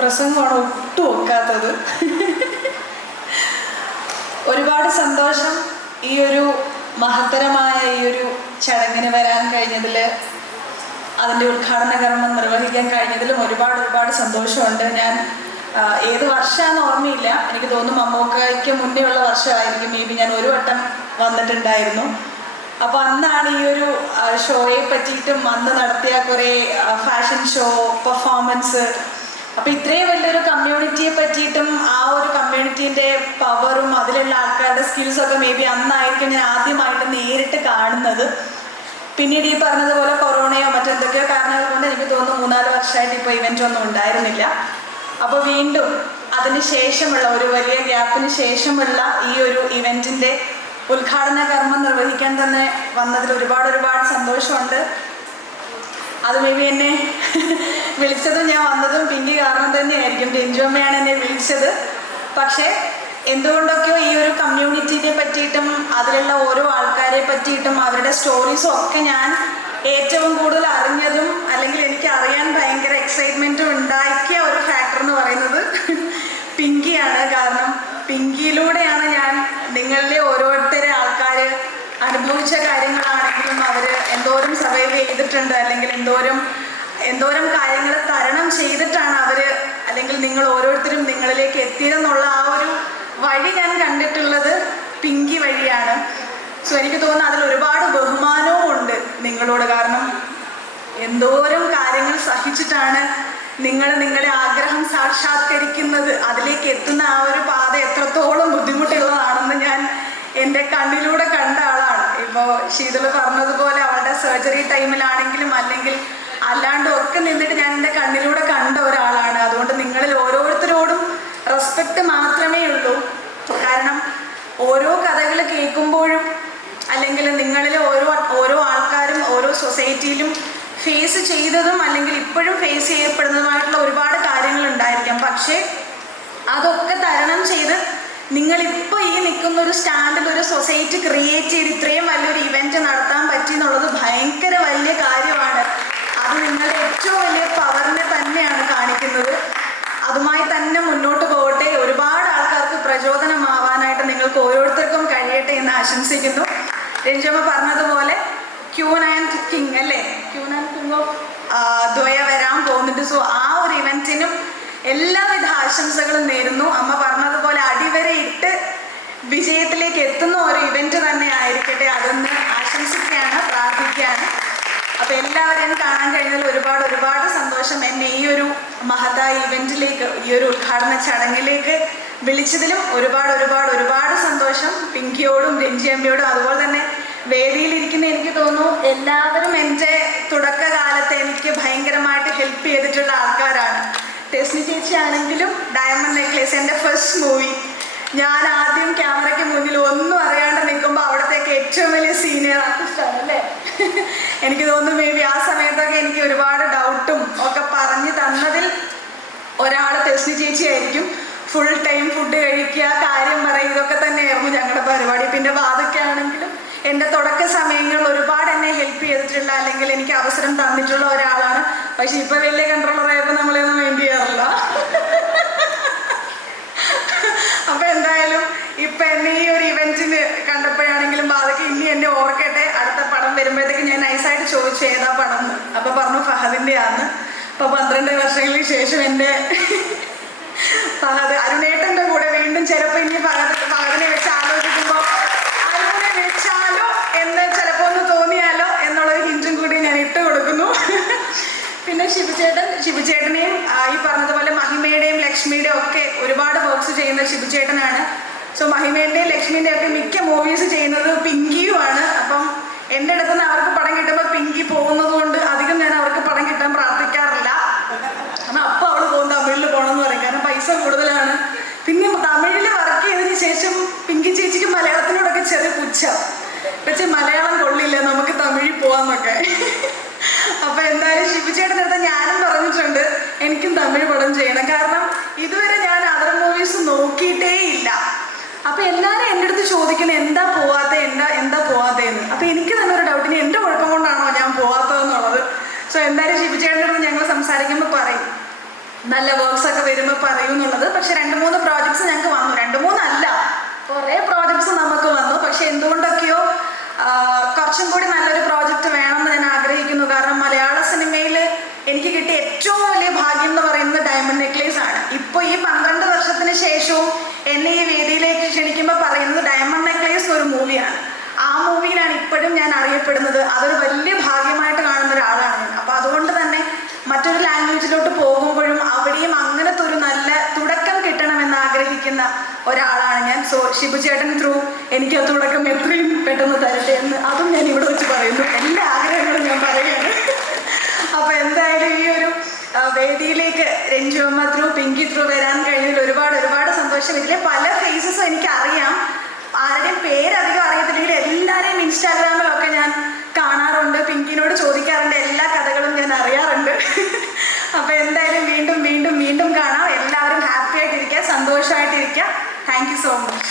പ്രസംഗമാണ് ഒട്ടും ഒക്കാത്തത്. ഒരുപാട് സന്തോഷം ഈ ഒരു മഹത്തരമായ ഈ ഒരു ചടങ്ങിന് വരാൻ കഴിഞ്ഞതിൽ അതിന്റെ ഉദ്ഘാടന കർമ്മം നിർവഹിക്കാൻ കഴിഞ്ഞതിലും ഒരുപാട് ഒരുപാട് സന്തോഷമുണ്ട്. ഞാൻ ഏത് വർഷമാണെന്ന് ഓർമ്മയില്ല. എനിക്ക് തോന്നുന്നു മമ്മൂക്കയ്ക്ക് മുന്നേ ഉള്ള വർഷമായിരിക്കും. മേ ബി ഞാൻ ഒരു വട്ടം വന്നിട്ടുണ്ടായിരുന്നു. അപ്പോൾ അന്നാണ് ഈ ഒരു ഷോയെ പറ്റിയിട്ടും അന്ന് നടത്തിയ കുറേ ഫാഷൻ ഷോ പെർഫോമൻസ് അപ്പോൾ ഇത്രയും വലിയൊരു കമ്മ്യൂണിറ്റിയെ പറ്റിയിട്ടും ആ ഒരു കമ്മ്യൂണിറ്റീന്റെ പവറും അതിലുള്ള ആൾക്കാരുടെ സ്കിൽസൊക്കെ മേ ബി അന്നായിരിക്കും ഞാൻ ആദ്യമായിട്ട് നേരിട്ട് കാണുന്നത്. പിന്നീട് ഈ പറഞ്ഞതുപോലെ കൊറോണയോ മറ്റെന്തൊക്കെയോ കാരണങ്ങൾ കൊണ്ട് എനിക്ക് തോന്നുന്നു മൂന്നാൽ വർഷമായിട്ട് ഇപ്പോൾ ഇവന്റ് ഒന്നും ഉണ്ടായിരുന്നില്ല. അപ്പോൾ വീണ്ടും അതിന് ശേഷമുള്ള ഒരു വലിയ ഗ്യാപ്പിന് ശേഷമുള്ള ഈ ഒരു ഇവന്റിന്റെ ഉദ്ഘാടന കർമ്മം നിർവഹിക്കാൻ തന്നെ വന്നതിൽ ഒരുപാട് ഒരുപാട് സന്തോഷമുണ്ട്. അത് മേ ബി എന്നെ വിളിച്ചതും ഞാൻ വന്നതും പിങ്കി കാരണം തന്നെയായിരിക്കും. രഞ്ജു അമ്മയാണ് എന്നെ വിളിച്ചത്. പക്ഷേ എന്തുകൊണ്ടൊക്കെയോ ഈ ഒരു കമ്മ്യൂണിറ്റിനെ പറ്റിയിട്ടും അതിലുള്ള ഓരോ ആൾക്കാരെ പറ്റിയിട്ടും അവരുടെ സ്റ്റോറീസും ഒക്കെ ഞാൻ ഏറ്റവും കൂടുതൽ അറിഞ്ഞതും അല്ലെങ്കിൽ എനിക്ക് അറിയാൻ ഭയങ്കര എക്സൈറ്റ്മെന്റും ഉണ്ടാക്കിയ ഒരു ഫാക്ടർ എന്ന് പറയുന്നത് പിങ്കിയാണ്. കാരണം പിങ്കിയിലൂടെയാണ് ഞാൻ നിങ്ങളിലെ ആൾക്കാർ അനുഭവിച്ച കാര്യങ്ങളാണെങ്കിലും അവർ എന്തോരം സർവൈവ് ചെയ്തിട്ടുണ്ട് അല്ലെങ്കിൽ എന്തോരം എന്തോരം കാര്യങ്ങൾ തരണം ചെയ്തിട്ടാണ് അവർ അല്ലെങ്കിൽ നിങ്ങൾ ഓരോരുത്തരും നിങ്ങളിലേക്ക് എത്തിയതെന്നുള്ള ആ ഒരു വഴി ഞാൻ കണ്ടിട്ടുള്ളത് പിങ്കി വഴിയാണ്. സോ എനിക്ക് തോന്നുന്നു അതിൽ ഒരുപാട് ബഹുമാനവും ഉണ്ട് നിങ്ങളോട്. കാരണം എന്തോരം കാര്യങ്ങൾ സഹിച്ചിട്ടാണ് നിങ്ങൾ നിങ്ങളുടെ ആഗ്രഹം സാക്ഷാത്കരിക്കുന്നത്. അതിലേക്ക് എത്തുന്ന ആ ഒരു പാത എത്രത്തോളം ബുദ്ധിമുട്ടുള്ളതാണെന്ന് ഞാൻ എന്റെ കണ്ണിലൂടെ കണ്ട ശീതള പറഞ്ഞതുപോലെ അവളുടെ സർജറി ടൈമിലാണെങ്കിലും അല്ലെങ്കിൽ അല്ലാണ്ടും ഒക്കെ നിന്നിട്ട് ഞാൻ എന്റെ കണ്ണിലൂടെ കണ്ട ഒരാളാണ്. അതുകൊണ്ട് നിങ്ങളിൽ ഓരോരുത്തരോടും റെസ്പെക്റ്റ് മാത്രമേ ഉള്ളൂ. കാരണം ഓരോ കഥകൾ കേൾക്കുമ്പോഴും അല്ലെങ്കിൽ നിങ്ങളിൽ ഓരോ ഓരോ ആൾക്കാരും ഓരോ സൊസൈറ്റിയിലും ഫേസ് ചെയ്തതും അല്ലെങ്കിൽ ഇപ്പോഴും ഫേസ് ചെയ്യപ്പെടുന്നതുമായിട്ടുള്ള ഒരുപാട് കാര്യങ്ങൾ ഉണ്ടായിരിക്കാം പക്ഷേ അതൊക്കെ തരണം ചെയ്ത് നിങ്ങൾ ഇപ്പോൾ ഈ നിൽക്കുന്ന ഒരു സ്റ്റാൻഡിൽ ഒരു സൊസൈറ്റി ക്രിയേറ്റ് ചെയ്ത് ഇത്രയും വലിയൊരു ഇവന്റ് നടത്താൻ പറ്റി എന്നുള്ളത് ഭയങ്കര വലിയ കാര്യമാണ്. അത് നിങ്ങളുടെ ഏറ്റവും വലിയ പവറിനെ തന്നെയാണ് കാണിക്കുന്നത്. അതുമായി തന്നെ മുന്നോട്ട് പോകട്ടെ. ഒരുപാട് ആൾക്കാർക്ക് പ്രചോദനമാവാനായിട്ട് നിങ്ങൾക്ക് ഓരോരുത്തർക്കും കഴിയട്ടെ എന്ന് ആശംസിക്കുന്നു. രഞ്ജമ്മ പറഞ്ഞതുപോലെ ക്യൂൻ ആൻഡ് കിങ് അല്ലേ? Queen and king of Dwaya വരാൻ പോകുന്നുണ്ട്. സോ ആ ഒരു ഇവന്റിനും എല്ലാവിധ ആശംസകളും നേരുന്നു. അമ്മ പറഞ്ഞതുപോലെ അടിവരെ ഇട്ട് വിജയത്തിലേക്ക് എത്തുന്ന ഒരു ഇവന്റ് തന്നെ ആയിരിക്കട്ടെ അതൊന്ന് ആശംസിക്കുകയാണ് പ്രാർത്ഥിക്കുകയാണ്. അപ്പൊ എല്ലാവരെയും കാണാൻ കഴിഞ്ഞതിൽ ഒരുപാട് ഒരുപാട് സന്തോഷം. എന്നെ ഈ ഒരു മഹത്തായ ഇവന്റിലേക്ക് ഈ ഒരു ഉദ്ഘാടന ചടങ്ങിലേക്ക് വിളിച്ചതിലും ഒരുപാട് ഒരുപാട് ഒരുപാട് സന്തോഷം. പിങ്കിയോടും രഞ്ജി അമ്മയോടും അതുപോലെ തന്നെ വേദിയിലിരിക്കുന്ന എനിക്ക് തോന്നുന്നു എല്ലാവരും എന്റെ തുടക്കകാലത്ത് എനിക്ക് ഭയങ്കരമായിട്ട് ഹെൽപ്പ് ചെയ്തിട്ടുള്ള ആൾക്കാരാണ്. ടെസ്നി ചേച്ചി ആണെങ്കിലും ഡയമണ്ട് നെക്ലേസ് എന്റെ ഫസ്റ്റ് മൂവി ഞാൻ ആദ്യം ക്യാമറയ്ക്ക് മുന്നിൽ ഒന്നും അറിയാണ്ട് നിൽക്കുമ്പോൾ അവിടത്തേക്ക് ഏറ്റവും വലിയ സീനിയർ ആർട്ടിസ്റ്റാണ് അല്ലേ? എനിക്ക് തോന്നുന്നു മേ ബി ആ സമയത്തൊക്കെ എനിക്ക് ഒരുപാട് ഡൗട്ടും ഒക്കെ പറഞ്ഞു തന്നതിൽ ഒരാൾ ടെസ്നി ചേച്ചി ആയിരിക്കും ഫുൾ ടൈം ഫുഡ് കഴിക്കുക കാര്യം പറയുക ഇതൊക്കെ തന്നെയായിരുന്നു ഞങ്ങളുടെ പരിപാടി പിന്നെ വാതൊക്കെ ആണെങ്കിലും എന്റെ തുടക്ക സമയങ്ങളിൽ ഒരുപാട് എന്നെ ഹെൽപ്പ് ചെയ്തിട്ടുള്ള അല്ലെങ്കിൽ എനിക്ക് അവസരം തന്നിട്ടുള്ള ഒരാളാണ്. പക്ഷെ ഇപ്പൊ വലിയ കൺട്രോളർ ആയപ്പോൾ നമ്മളെയൊന്നും വേണ്ടി ചെയ്യാറില്ല. അപ്പൊ എന്തായാലും ഇപ്പൊ എന്നെ ഈ ഒരു ഇവന്റിന് കണ്ടപ്പോഴാണെങ്കിലും ബാധക്ക് ഇനി എന്നെ ഓർക്കട്ടെ. അടുത്ത പടം വരുമ്പോഴത്തേക്ക് ഞാൻ നൈസായിട്ട് ചോദിച്ചു ഏതാ പടം എന്ന്. അപ്പൊ പറഞ്ഞു ഫഹദിന്റെ ആണ് അപ്പൊ പന്ത്രണ്ട് വർഷങ്ങൾക്ക് ശേഷം എന്റെ ഫഹദ് അരുണേട്ടന്റെ കൂടെ വീണ്ടും ചിലപ്പോ ഇനി ഫഹദ് ഫഹദിനെ വെച്ച് ആലോചിക്കുമ്പോൾ അരുണിനെ വെച്ചാലോ എന്ന് ചിലപ്പോ ഒന്ന് തോന്നിയാലോ എന്നുള്ളൊരു ഹിഞ്ചും കൂടി ഞാൻ ഇട്ട് കൊടുക്കുന്നു പിന്നെ ശിവചേട്ടൻ ശിവചേട്ടനെയും ആ, ഈ പറഞ്ഞതുപോലെ മഹിമയുടെയും ലക്ഷ്മിയുടെയും ഒക്കെ ഒരുപാട് വർക്ക്സ് ചെയ്യുന്ന ശിവചേട്ടനാണ്. സോ മഹിമേന്റെയും ലക്ഷ്മിന്റെയും ഒക്കെ മിക്ക മൂവീസ് ചെയ്യുന്നത് പിങ്കിയുമാണ്. അപ്പം എന്റെ അടുത്ത് നിന്ന് അവർക്ക് പടം കിട്ടുമ്പോൾ പിങ്കി പോകുന്നത് കൊണ്ട് അധികം ഞാൻ അവർക്ക് പടം കിട്ടാൻ പ്രാർത്ഥിക്കാറില്ല. കാരണം അപ്പം അവൾ പോകും തമിഴിൽ പോകണമെന്ന് പറയും. കാരണം പൈസ കൂടുതലാണ്. പിന്നെ തമിഴിൽ വർക്ക് ചെയ്തതിന് ശേഷം പിങ്കി ചേച്ചിക്ക് മലയാളത്തിനോടൊക്കെ ചെറിയ പുച്ഛം. പക്ഷെ മലയാളം കൊള്ളില്ല. നമുക്ക് തമിഴിൽ പോവാന്നൊക്കെ. അപ്പം എന്തായാലും ശിവചേട്ടന്റെ അടുത്ത് ഞാനും പറഞ്ഞിട്ടുണ്ട് എനിക്കും തമിഴ് പടം ചെയ്യണം കാരണം ഇതുവരെ ഞാൻ അതർ മൂവീസ് നോക്കിയിട്ടേ ഇല്ല അപ്പൊ എല്ലാരും എന്റെ അടുത്ത് ചോദിക്കുന്നത് എന്താ പോവാത്ത? എന്താ എന്താ പോവാത്തതെന്ന് അപ്പൊ എനിക്ക് തന്നെ ഒരു ഡൗട്ട് ഇനി എന്റെ കുഴപ്പം കൊണ്ടാണോ ഞാൻ പോവാത്തതെന്നുള്ളത്. സോ എന്തായാലും ശിപിച്ചേട്ടനോട് ഞങ്ങൾ സംസാരിക്കുമ്പോൾ പറയും. നല്ല വർക്ക്സ് ഒക്കെ വരുമ്പോൾ പറയും എന്നുള്ളത്. പക്ഷെ രണ്ട് മൂന്ന് പ്രോജക്ട്സ് ഞങ്ങൾക്ക് വന്നു. രണ്ട് മൂന്നല്ല കുറേ പ്രോജക്ട്സ് നമുക്ക് വന്നു. പക്ഷെ എന്തുകൊണ്ടൊക്കെയോ കുറച്ചും കൂടി നല്ലൊരു പ്രോജക്റ്റ് വേണമെന്ന് ഞാൻ ആഗ്രഹിക്കുന്നു. കാരണം മലയാള സിനിമയിൽ എനിക്ക് കിട്ടിയ ഏറ്റവും വലിയ ഭാഗ്യം എന്ന് പറയുന്നത് ഡയമണ്ട് നെക്ലേസ് ആണ്. ഇപ്പോൾ ഈ പന്ത്രണ്ട് വർഷത്തിന് ശേഷവും എന്നെ ഈ വേദിയിലേക്ക് ക്ഷണിക്കുമ്പോൾ പറയുന്നത് ഡയമണ്ട് നെക്ലേസ് ഒരു മൂവിയാണ് ആ മൂവിയിലാണ് ഇപ്പോഴും ഞാൻ അറിയപ്പെടുന്നത്. അതൊരു വലിയ ഭാഗ്യമായിട്ട് കാണുന്ന ഒരാളാണ് ഞാൻ. അപ്പോൾ അതുകൊണ്ട് തന്നെ മറ്റൊരു ലാംഗ്വേജിലോട്ട് പോകുമ്പോഴും അവിടെയും അങ്ങനത്തെ ഒരു നല്ല തുടക്കം കിട്ടണമെന്ന് ആഗ്രഹിക്കുന്ന ഒരാളാണ് ഞാൻ. സോ ഷിബു ചേട്ടൻ ത്രൂ എനിക്ക് ആ തുടക്കം എത്രയും പെട്ടെന്ന് തരട്ടെ എന്ന് അതും ഞാൻ ഇവിടെ വെച്ച് പറയുന്നു. എല്ലാ ആഗ്രഹങ്ങളും ഞാൻ പറയുകയാണ്. അപ്പൊ എന്തായാലും ഈ ഒരു വേദിയിലേക്ക് രഞ്ജു അമ്മ ത്രൂ പിങ്കി ത്രൂ വരാൻ കഴിഞ്ഞതിൽ ഒരുപാട് ഒരുപാട് സന്തോഷം ഇതിലെ പല ഫേസസും എനിക്ക് അറിയാം ആരുടെയും പേരധികം അറിയത്തില്ലെങ്കിൽ എല്ലാവരെയും ഇൻസ്റ്റാഗ്രാമിലൊക്കെ ഞാൻ കാണാറുണ്ട്. പിങ്കിനോട് ചോദിക്കാറുണ്ട്. എല്ലാ കഥകളും ഞാൻ അറിയാറുണ്ട്. അപ്പൊ എന്തായാലും വീണ്ടും വീണ്ടും വീണ്ടും കാണാം. എല്ലാവരും ഹാപ്പി ആയിട്ടിരിക്കുക സന്തോഷമായിട്ടിരിക്കുക താങ്ക് യു സോ മച്ച്